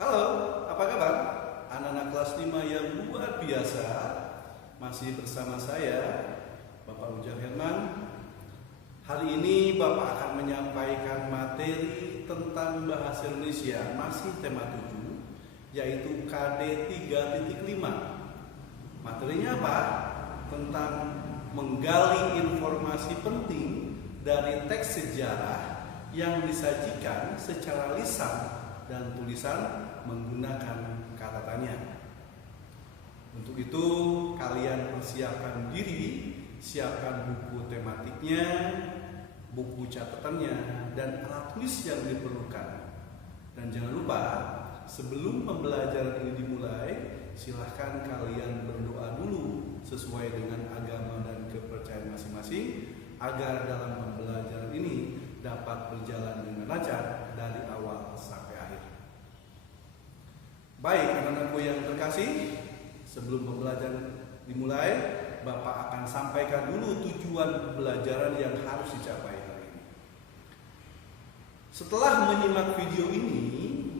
Halo, apa kabar? Anak-anak kelas 5 yang luar biasa. Masih bersama saya, Bapak Ujar Herman. Hari ini Bapak akan menyampaikan materi tentang bahasa Indonesia, masih tema 7, yaitu KD 3.5. Materinya apa? Tentang menggali informasi penting dari teks sejarah yang disajikan secara lisan dan tulisan menggunakan kata tanya. Untuk itu kalian persiapkan diri, siapkan buku tematiknya, buku catatannya, dan alat tulis yang diperlukan. Dan jangan lupa, sebelum pembelajaran ini dimulai, silahkan kalian berdoa dulu sesuai dengan agama dan kepercayaan masing-masing agar dalam pembelajaran ini dapat berjalan dengan lancar dari awal sampai akhir. Baik, anak-anakku yang terkasih, sebelum pembelajaran dimulai, Bapak akan sampaikan dulu tujuan pembelajaran yang harus dicapai hari ini. Setelah menyimak video ini,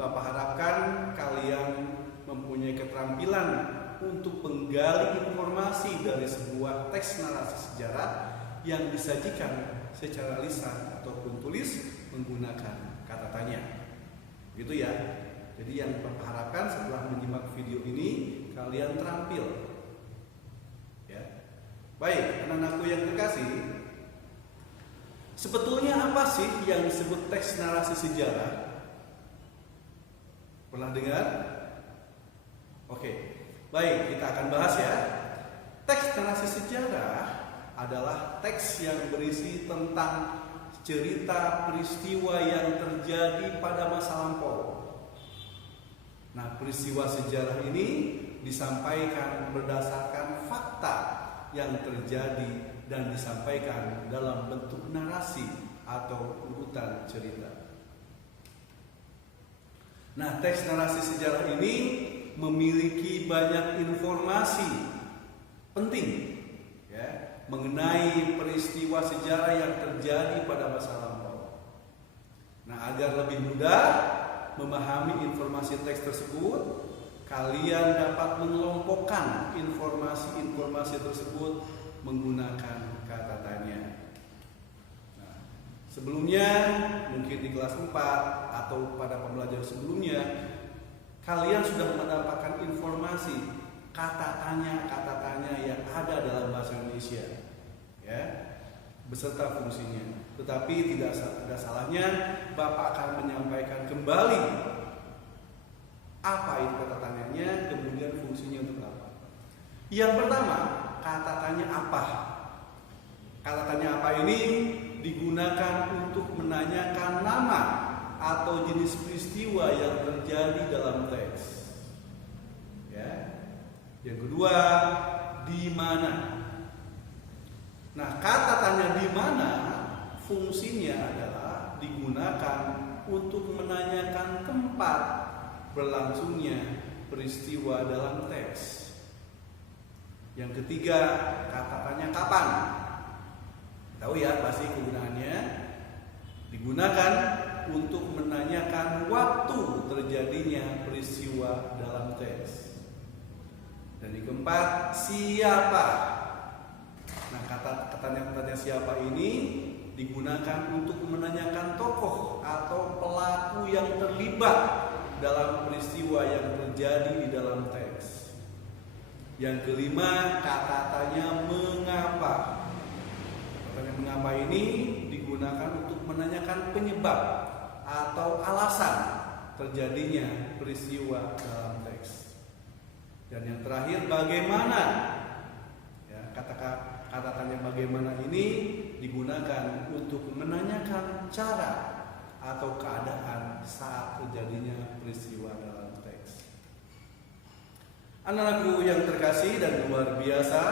Bapak harapkan kalian mempunyai keterampilan untuk menggali informasi dari sebuah teks narasi sejarah yang disajikan secara lisan ataupun tulis menggunakan kata tanya. Gitu ya. Jadi yang Bapak harapkan setelah menyimak video ini kalian terampil. Ya. Baik, anak-anakku yang terkasih, sebetulnya apa sih yang disebut teks narasi sejarah? Pernah dengar? Oke. Baik, kita akan bahas ya. Teks narasi sejarah adalah teks yang berisi tentang cerita peristiwa yang terjadi pada masa lampau. Nah, peristiwa sejarah ini disampaikan berdasarkan fakta yang terjadi dan disampaikan dalam bentuk narasi atau urutan cerita. Nah, teks narasi sejarah ini memiliki banyak informasi penting ya, mengenai peristiwa sejarah yang terjadi pada masa lampau. Nah, agar lebih mudah memahami informasi teks tersebut, kalian dapat mengelompokkan informasi-informasi tersebut menggunakan kata tanya. Nah, sebelumnya, mungkin di kelas 4 atau pada pembelajaran sebelumnya, kalian sudah mendapatkan informasi kata tanya yang ada dalam bahasa Indonesia, ya, beserta fungsinya. Tetapi tidak ada salahnya Bapak akan menyampaikan kembali apa itu kata tanyanya, kemudian fungsinya untuk apa. Yang pertama, kata tanya apa. Kata tanya apa ini digunakan untuk menanyakan nama atau jenis peristiwa yang terjadi dalam teks. Ya. Yang kedua, di mana. Nah, kata tanya di mana fungsinya adalah digunakan untuk menanyakan tempat berlangsungnya peristiwa dalam teks. Yang ketiga, kata tanya kapan. Tahu ya pasti kegunaannya, digunakan untuk menanyakan waktu terjadinya peristiwa dalam teks. Dan yang keempat, siapa. Nah, kata tanya siapa ini digunakan untuk menanyakan tokoh atau pelaku yang terlibat dalam peristiwa yang terjadi di dalam teks. Yang kelima, kata tanya mengapa. Kata tanya mengapa ini digunakan untuk menanyakan penyebab atau alasan terjadinya peristiwa dalam teks. Dan yang terakhir, bagaimana. Ya, kata tanya bagaimana ini digunakan untuk menanyakan cara atau keadaan saat terjadinya peristiwa dalam teks. Anak-anakku yang terkasih dan luar biasa,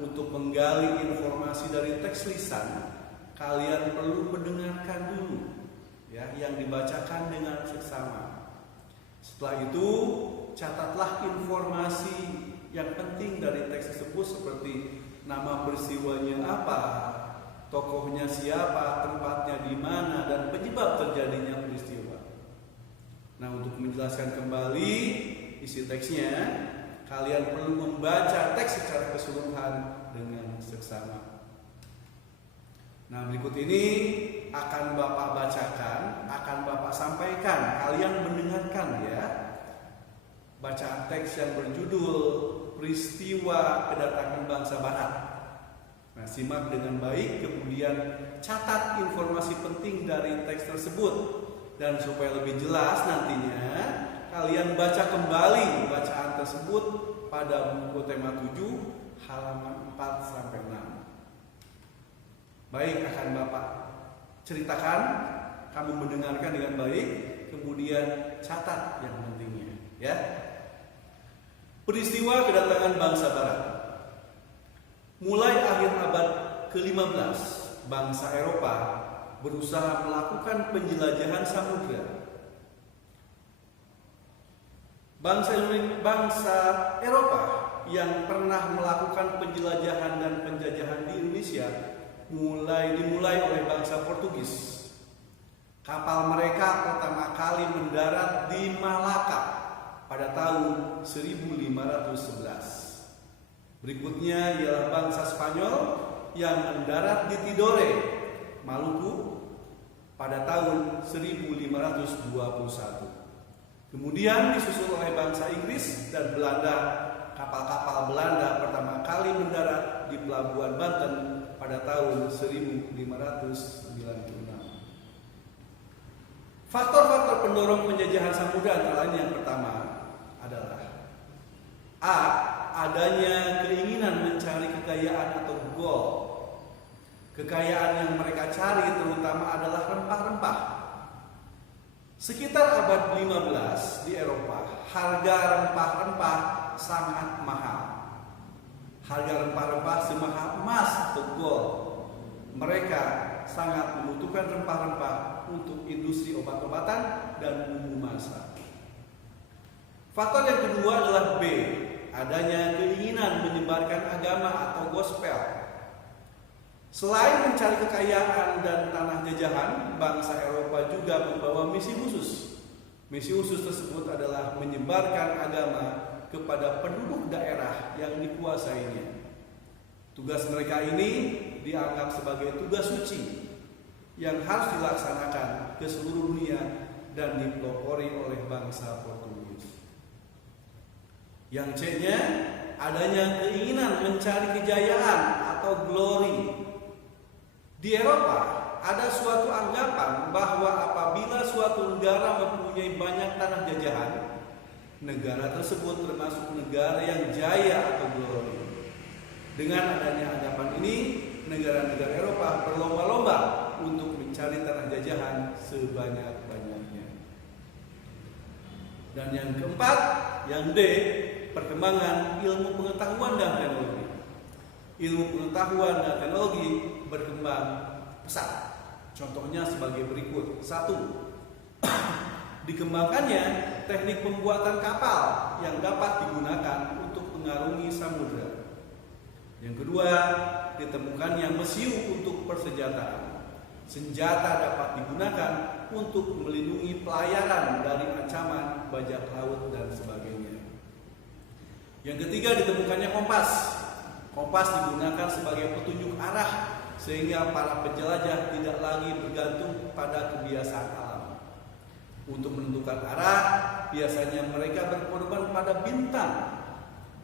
untuk menggali informasi dari teks lisan, kalian perlu mendengarkan dulu ya yang dibacakan dengan seksama. Setelah itu, catatlah informasi yang penting dari teks tersebut seperti nama peristiwanya apa, tokohnya siapa, tempatnya di mana, dan penyebab terjadinya peristiwa. Nah, untuk menjelaskan kembali isi teksnya, kalian perlu membaca teks secara keseluruhan dengan seksama. Nah, berikut ini akan Bapak bacakan, akan Bapak sampaikan, kalian mendengarkan ya. Bacaan teks yang berjudul Peristiwa Kedatangan Bangsa Barat. Nah, simak dengan baik, kemudian catat informasi penting dari teks tersebut. Dan supaya lebih jelas nantinya, kalian baca kembali bacaan tersebut pada buku tema 7 halaman 4-6. Baik, akan Bapak ceritakan, kamu mendengarkan dengan baik, kemudian catat yang pentingnya ya. Peristiwa kedatangan bangsa Barat. Mulai akhir abad ke-15, bangsa Eropa berusaha melakukan penjelajahan samudra. Bangsa Eropa yang pernah melakukan penjelajahan dan penjajahan di Indonesia dimulai oleh bangsa Portugis. Kapal mereka pertama kali mendarat di Malaka pada tahun 1511. Berikutnya ialah bangsa Spanyol yang mendarat di Tidore, Maluku pada tahun 1521. Kemudian disusul oleh bangsa Inggris dan Belanda. Kapal-kapal Belanda pertama kali mendarat di Pelabuhan Banten pada tahun 1596. Faktor-faktor pendorong penjajahan samudra antara lain yang pertama adalah A. Adanya keinginan mencari kekayaan atau gold. Kekayaan yang mereka cari terutama adalah rempah-rempah. Sekitar abad 15 di Eropa, harga rempah-rempah sangat mahal. Harga rempah-rempah semahal emas atau gold. Mereka sangat membutuhkan rempah-rempah untuk industri obat-obatan dan bumbu masak. Faktor yang kedua adalah B. Adanya keinginan menyebarkan agama atau gospel. Selain mencari kekayaan dan tanah jajahan, bangsa Eropa juga membawa misi khusus. Misi khusus tersebut adalah menyebarkan agama kepada penduduk daerah yang dikuasainya. Tugas mereka ini dianggap sebagai tugas suci yang harus dilaksanakan ke seluruh dunia dan dipelopori oleh bangsa Portugis. Yang C-nya, adanya keinginan mencari kejayaan atau glory. Di Eropa ada suatu anggapan bahwa apabila suatu negara mempunyai banyak tanah jajahan, negara tersebut termasuk negara yang jaya atau glory. Dengan adanya anggapan ini, negara-negara Eropa berlomba-lomba untuk mencari tanah jajahan sebanyak-banyaknya. Dan yang keempat, yang D, perkembangan ilmu pengetahuan dan teknologi. Ilmu pengetahuan dan teknologi berkembang pesat. Contohnya sebagai berikut. 1. Dikembangkannya teknik pembuatan kapal yang dapat digunakan untuk mengarungi samudra. Yang kedua, ditemukannya mesiu untuk persenjataan. Senjata dapat digunakan untuk melindungi pelayaran dari ancaman bajak laut dan sebagainya. Yang ketiga, ditemukannya kompas. Kompas digunakan sebagai petunjuk arah sehingga para penjelajah tidak lagi bergantung pada kebiasaan alam. Untuk menentukan arah, biasanya mereka berkorban pada bintang,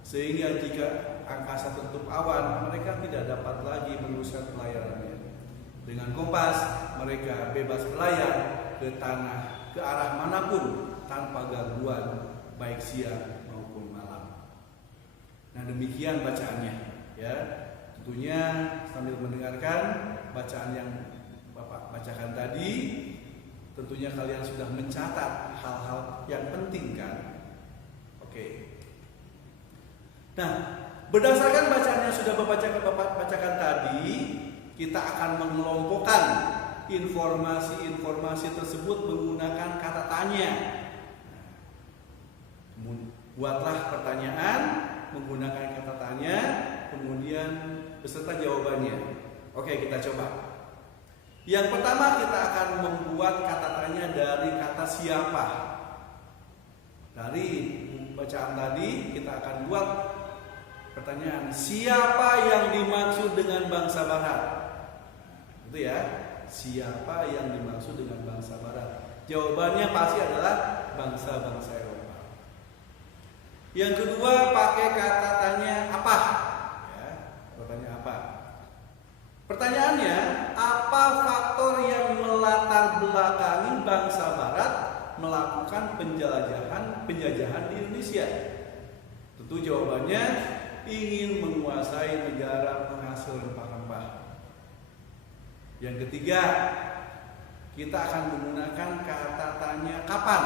sehingga jika angkasa tertutup awan, mereka tidak dapat lagi meneruskan pelayarannya. Dengan kompas, mereka bebas berlayar ke tanah, ke arah manapun tanpa gangguan, baik siang maupun malam. Nah, demikian bacaannya. Ya, tentunya sambil mendengarkan bacaan yang Bapak bacakan tadi, tentunya kalian sudah mencatat hal-hal yang penting kan? Oke. Nah, berdasarkan bacaan yang sudah Bapak bacakan tadi, kita akan mengelompokkan informasi-informasi tersebut menggunakan kata tanya. Buatlah pertanyaan menggunakan kata tanya, kemudian beserta jawabannya. Oke, kita coba. Yang pertama, kita akan membuat kata tanya dari kata siapa. Dari bacaan tadi kita akan buat pertanyaan, siapa yang dimaksud dengan bangsa barat? Itu ya, siapa yang dimaksud dengan bangsa barat? Jawabannya pasti adalah bangsa-bangsa Eropa. Yang kedua, pakai kata tanya apa? Ya, pertanyaan apa? Pertanyaannya, apa faktor yang melatar belakangi bangsa barat melakukan penjajahan di Indonesia? Tentu jawabannya ingin menguasai negara penghasil rempah-rempah. Yang ketiga, kita akan menggunakan kata tanya kapan.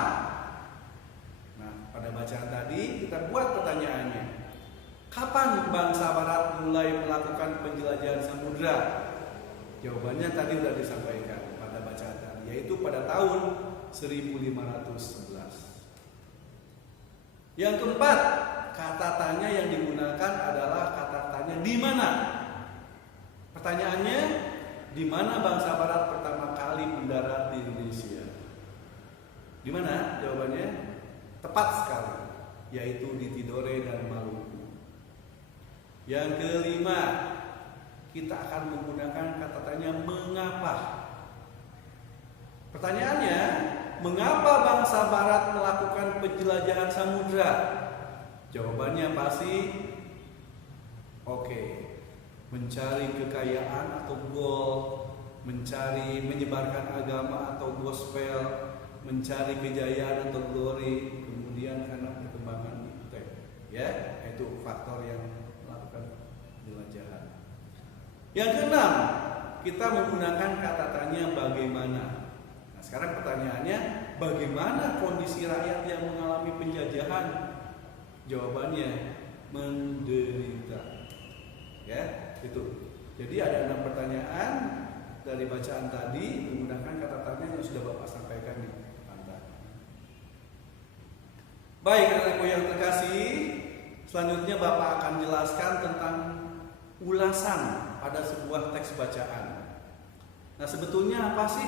Nah, pada bacaan tadi kita buat pertanyaannya, kapan bangsa barat mulai melakukan penjelajahan samudra? Jawabannya tadi sudah disampaikan pada bacaan tadi, yaitu pada tahun 1511. Yang keempat, kata tanya yang digunakan adalah kata tanya di mana. Pertanyaannya, di mana bangsa barat pertama kali mendarat di Indonesia? Di mana? Jawabannya tepat sekali, yaitu di Tidore dan Maluku. Yang kelima, kita akan menggunakan kata tanya mengapa. Pertanyaannya, mengapa bangsa barat melakukan penjelajahan samudra? Jawabannya pasti mencari kekayaan atau gold, mencari menyebarkan agama atau gospel, mencari kejayaan atau glory, kemudian karena perkembangan ya, itu faktor yang melakukan penjelajahan. Yang keenam, kita menggunakan kata tanya bagaimana. Nah, sekarang pertanyaannya, bagaimana kondisi rakyat yang mengalami penjajahan? Jawabannya menderita. Ya, itu. Jadi ada 6 pertanyaan dari bacaan tadi menggunakan kata tanya yang sudah Bapak sampaikan di depan. Baik, anak-anakku yang terkasih, selanjutnya Bapak akan jelaskan tentang ulasan pada sebuah teks bacaan. Nah, sebetulnya apa sih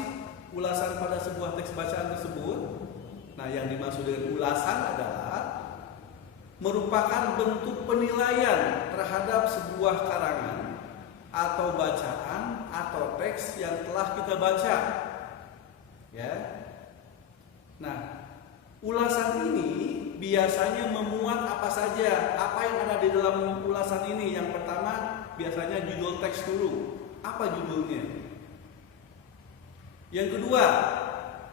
ulasan pada sebuah teks bacaan tersebut? Nah, yang dimaksud dengan ulasan adalah merupakan bentuk penilaian terhadap sebuah karangan atau bacaan atau teks yang telah kita baca. Ya. Nah, ulasan ini biasanya memuat apa saja? Apa yang ada di dalam ulasan ini? Yang pertama, biasanya judul teks dulu. Apa judulnya? Yang kedua,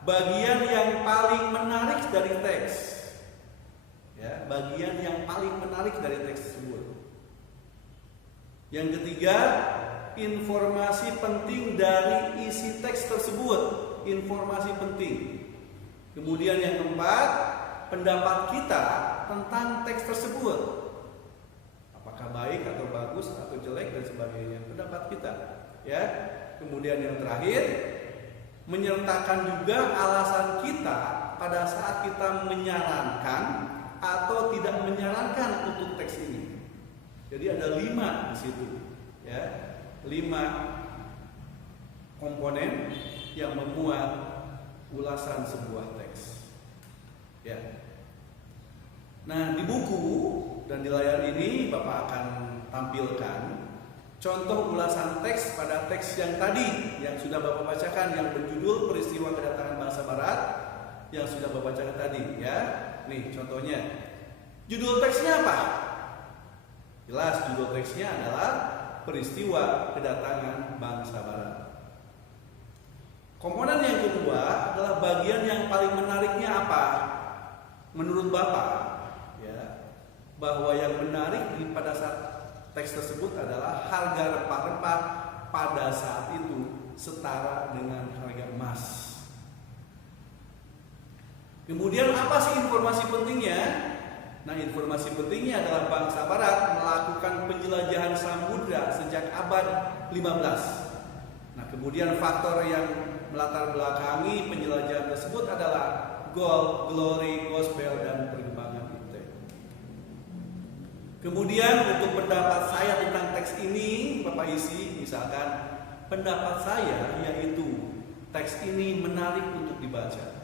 bagian yang paling menarik dari teks. Ya, bagian yang paling menarik dari teks tersebut. Yang ketiga, informasi penting dari isi teks tersebut. Informasi penting. Kemudian yang keempat, pendapat kita tentang teks tersebut. Apakah baik atau bagus atau jelek dan sebagainya, pendapat kita. Ya. Kemudian yang terakhir, menyertakan juga alasan kita pada saat kita menyarankan atau tidak menyarankan untuk teks ini. Jadi ada 5 di situ, ya, 5 komponen yang memuat ulasan sebuah teks. Ya. Nah, di buku dan di layar ini Bapak akan tampilkan contoh ulasan teks pada teks yang tadi yang sudah Bapak bacakan, yang berjudul Peristiwa Kedatangan Bangsa Barat yang sudah Bapak bacakan tadi, ya. Nih contohnya. Judul teksnya apa? Jelas judul teksnya adalah Peristiwa Kedatangan Bangsa Barat. Komponen yang kedua adalah bagian yang paling menariknya apa? Menurut Bapak, ya, bahwa yang menarik pada saat teks tersebut adalah harga rempah-rempah pada saat itu setara dengan harga emas. Kemudian apa sih informasi pentingnya? Nah, informasi pentingnya adalah bangsa barat melakukan penjelajahan samudra sejak abad 15. Nah, kemudian faktor yang melatar belakangi penjelajahan tersebut adalah gold, glory, gospel, dan perkembangan itu. Kemudian untuk pendapat saya tentang teks ini, Bapak isi, misalkan pendapat saya yaitu teks ini menarik untuk dibaca.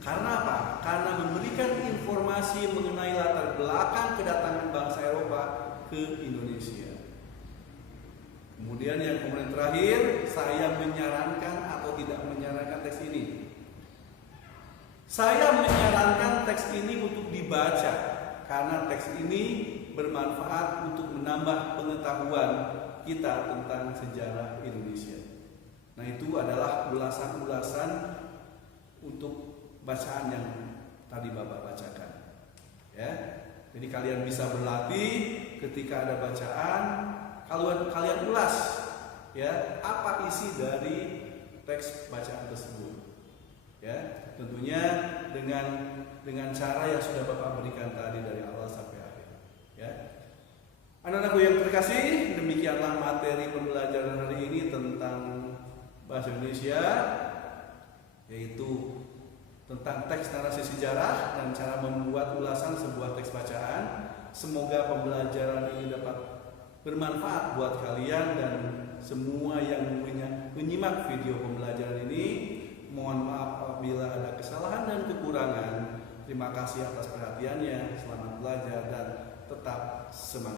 Karena apa? Karena memberikan informasi mengenai latar belakang kedatangan bangsa Eropa ke Indonesia. Kemudian yang terakhir, saya menyarankan atau tidak menyarankan teks ini. Saya menyarankan teks ini untuk dibaca karena teks ini bermanfaat untuk menambah pengetahuan kita tentang sejarah Indonesia. Nah, itu adalah ulasan-ulasan untuk bacaan yang tadi Bapak bacakan. Ya. Jadi kalian bisa berlatih ketika ada bacaan, kalian ulas ya, apa isi dari teks bacaan tersebut. Ya, tentunya dengan cara yang sudah Bapak berikan tadi dari awal sampai akhir. Ya. Anak-anakku yang terkasih, demikianlah materi pembelajaran hari ini tentang bahasa Indonesia, yaitu tentang teks narasi sejarah dan cara membuat ulasan sebuah teks bacaan. Semoga pembelajaran ini dapat bermanfaat buat kalian dan semua yang menyimak video pembelajaran ini. Mohon maaf apabila ada kesalahan dan kekurangan. Terima kasih atas perhatiannya. Selamat belajar dan tetap semangat.